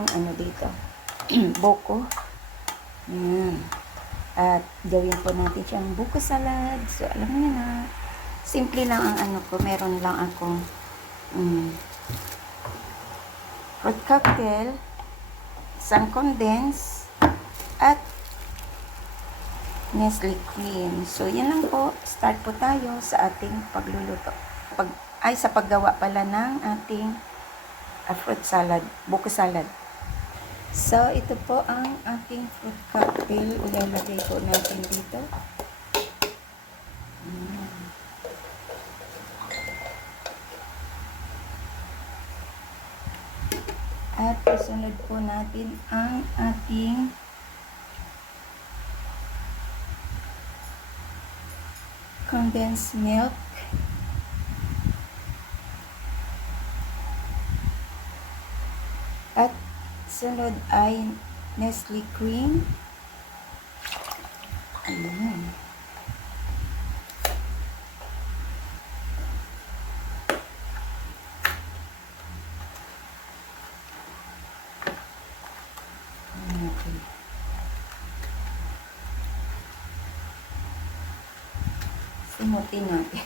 yung ano dito, buko. Yan. At gawin po natin siyang buko salad. So, alam niyo na. Simple lang ang ano ko. Meron lang akong fruit cocktail, isang condense, at Nestle cream. So, yan lang po. Start po tayo sa ating pagluluto. Sa paggawa pala ng ating fruit salad, buko salad. So, ito po ang ating fruit cocktail. Ilalagay po natin dito. At isunod po natin ang ating condensed milk. At sunod ay Nestle cream. Ayan. Okay. Simutin natin.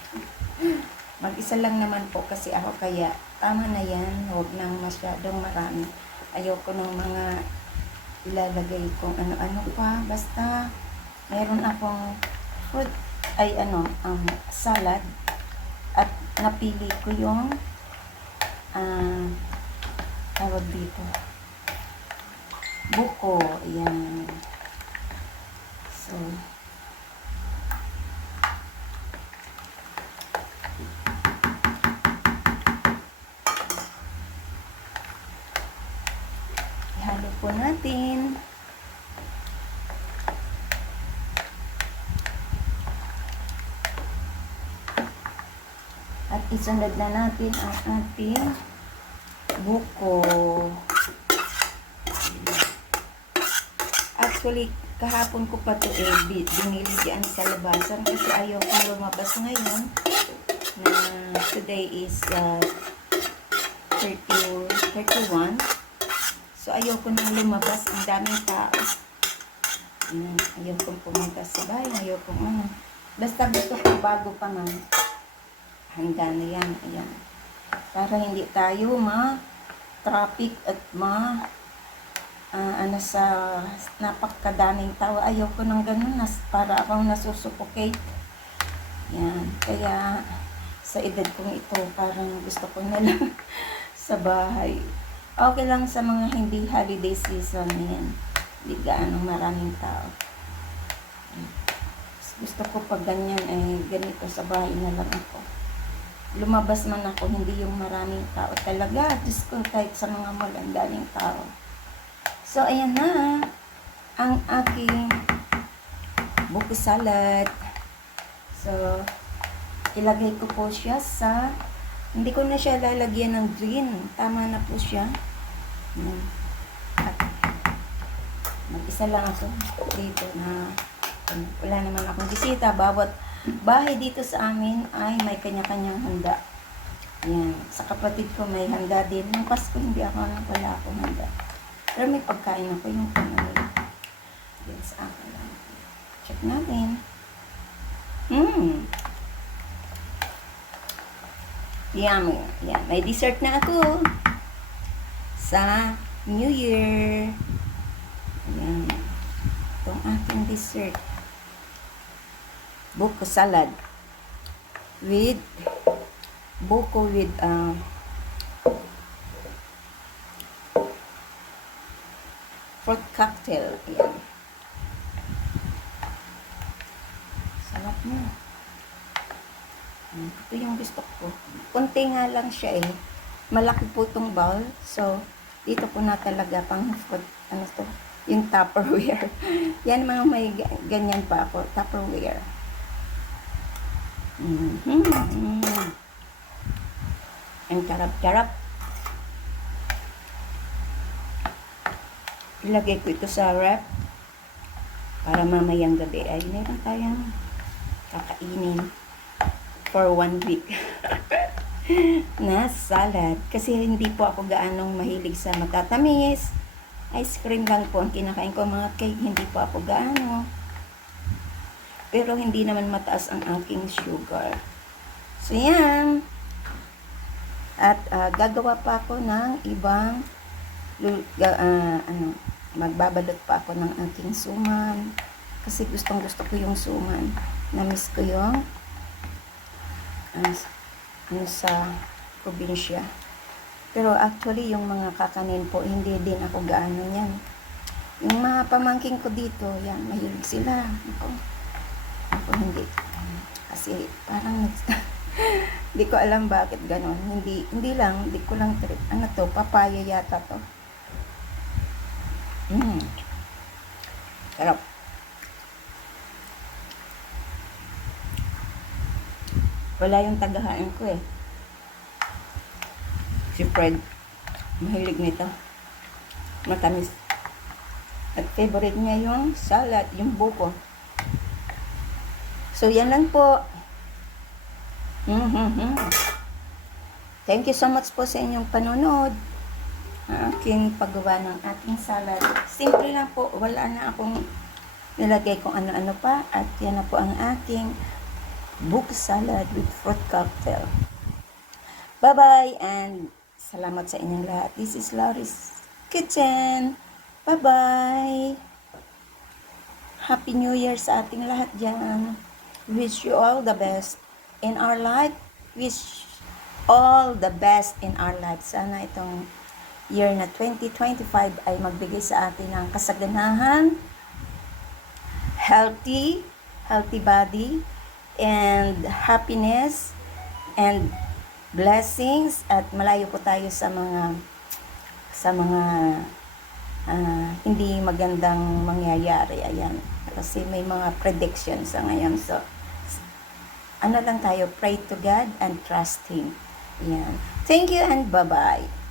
Mag-isa lang naman po kasi ako, kaya tama na yan. Huwag nang masyadong marami. Ayoko ng mga ilalagay kong ano-ano pa. Basta mayroon akong fruit, salad. At napili ko yung tawag dito, buko. Ayan. So, ihalo po natin. At isunod na natin ang ating buko. Actually, kahapon ko pa ito binili diyan sa labasan kasi ayaw kong lumabas ngayon na today is 31. So, ayaw ko nang lumabas. Ang daming tao. Ayaw kong pumunta sa bahay. Ayaw kong basta gusto ko bago pa man. Handa na yan. Ayan. Para hindi tayo ma-traffic at sa napakadaming tao. Ayaw ko ng ganun. Para akong nasusuffocate. Yan. Kaya sa edad kong ito, parang gusto ko na lang sa bahay. Okay lang sa mga hindi holiday season. Yan. Hindi gaano maraming tao. Gusto ko pag ganyan ganito sa bahay na lang ako. Lumabas man ako, hindi yung maraming tao talaga. Diyos ko, kahit sa mga mall, ang daming tao. So, ayan na ang aking buko salad. So, ilagay ko po siya sa, hindi ko na siya lalagyan ng green. Tama na po siya. At mag-isa lang ako dito na wala naman akong bisita. Bawat bahay dito sa amin ay may kanya-kanyang handa. Yan. Sa kapatid ko may handa din. Nung Pasko hindi ako wala akong handa. Pero may pagkain ako yung panahon. Yan sa akin lang. Check natin. Yummy. Yan. May dessert na ako sa New Year. Ayan. Itong aking dessert. Buko salad. With buko with fruit cocktail. Ayan. Sarap na. Ito yung gusto ko. Kunti nga lang siya Malaki po itong bowl. So, dito po na talaga pang food, yung Tupperware. Yan mga may ganyan pa ako. Tupperware. Ang charap-charap. Ilagay ko ito sa wrap para mamayang gabi ay meron tayong kakainin for 1 week na salad. Kasi hindi po ako gaanong mahilig sa matatamis. Ice cream lang po ang kinakain ko, mga cake, hindi po ako gaano. Pero hindi naman mataas ang aking sugar. So, yan. At gagawa pa ako ng ibang, magbabalot pa ako ng aking suman. Kasi gustong gusto ko yung suman. Namiss ko yung sa probinsya. Pero actually, yung mga kakanin po, hindi din ako gaano yan. Yung mga pamangking ko dito, yan, mahilig sila. Ako hindi. Kasi parang hindi ko alam bakit ganon. Hindi ko lang trip. Ano to? Papaya yata to. Sarap. Wala yung tagahain ko eh. Si Fred, mahilig nito. Matamis. At favorite niya yung salad, yung buko. So, yan lang po. Thank you so much po sa inyong panonood. Ang aking paggawa ng ating salad. Simple lang po. Wala na akong nilagay kung ano-ano pa. At yan na po ang ating buko salad with fruit cocktail. Bye-bye and salamat sa inyong lahat. This is Laurie's Kitchen. Bye-bye. Happy New Year sa ating lahat dyan. Wish you all the best in our life. Wish all the best in our life. Sana itong year na 2025 ay magbigay sa atin ng kasaganahan, healthy body, and happiness, and blessings, at malayo po tayo sa mga hindi magandang mangyayari. Ayan. Kasi may mga predictions sa ngayon. So, ano lang tayo, pray to God and trust Him. Ayan. Thank you and bye-bye.